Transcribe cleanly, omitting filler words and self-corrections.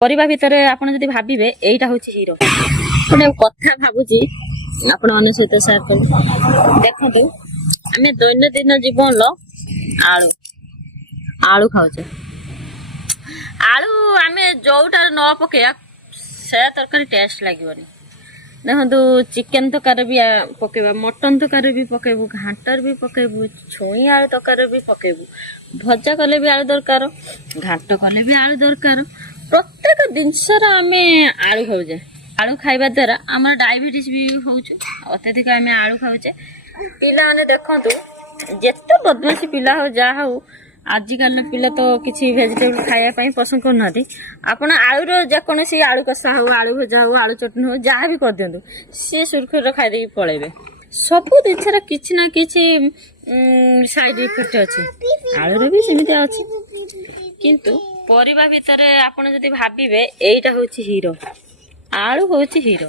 ପରିବା ଭିତରେ ଆପଣ ଯଦି ଭାବିବେ ଏଇଟା ହଉଛି ହିରୋ। ଗୋଟେ କଥା ଭାବୁଛି ଆପଣମାନଙ୍କ ସହିତ ସେୟାର କରିବି। ଦେଖନ୍ତୁ ଆମେ ଦୈନନ୍ଦିନ ଜୀବନର ଆଳୁ ଆଳୁ ଖାଉଛେ। ଆଳୁ ଆମେ ଯୋଉଟାରେ ନ ପକେଇବା ସେ ତରକାରୀ ଟେଷ୍ଟ ଲାଗିବନି। ଦେଖନ୍ତୁ ଚିକେନ ତରକାରୀ ବି ପକେଇବା, ମଟନ ତରକାରୀ ବି ପକେଇବୁ, ଘାଣ୍ଟରେ ବି ପକେଇବୁ, ଛୁଇଁ ଆଳୁ ତରକାରୀ ବି ପକେଇବୁ, ଭଜା କଲେ ବି ଆଳୁ ଦରକାର, ଘାଣ୍ଟ କଲେ ବି ଆଳୁ ଦରକାର। ପ୍ରତ୍ୟେକ ଜିନିଷର ଆମେ ଆଳୁ ଖାଉଛେ। ଆଳୁ ଖାଇବା ଦ୍ୱାରା ଆମର ଡାଇବେଟିସ୍ ବି ହଉଛି। ଅତ୍ୟଧିକ ଆମେ ଆଳୁ ଖାଉଛେ। ପିଲାମାନେ ଦେଖନ୍ତୁ ଯେତେ ବଦମାସି ପିଲା ହଉ ଯାହା ହଉ, ଆଜିକାଲିର ପିଲା ତ କିଛି ଭେଜିଟେବୁଲ ଖାଇବା ପାଇଁ ପସନ୍ଦ କରୁନାହାନ୍ତି। ଆପଣ ଆଳୁର ଯେକୌଣସି ଆଳୁ କଷା ହଉ, ଆଳୁ ଭଜା ହଉ, ଆଳୁ ଚଟଣି ହଉ, ଯାହା ବି କରିଦିଅନ୍ତୁ, ସିଏ ସୁରୁଖୁରୁରେ ଖାଇଦେଇକି ପଳେଇବେ। ସବୁ ଜିନିଷର କିଛି ନା କିଛି ସାଇଡ ଇଫେକ୍ଟ ଅଛି। ଆଳୁର ବି ସେମିତି ଅଛି। କିନ୍ତୁ ପରିବା ଭିତରେ ଆପଣ ଯଦି ଭାବିବେ ଏଇଟା ହଉଛି ହିରୋ। ଆଳୁ ହଉଛି ହିରୋ।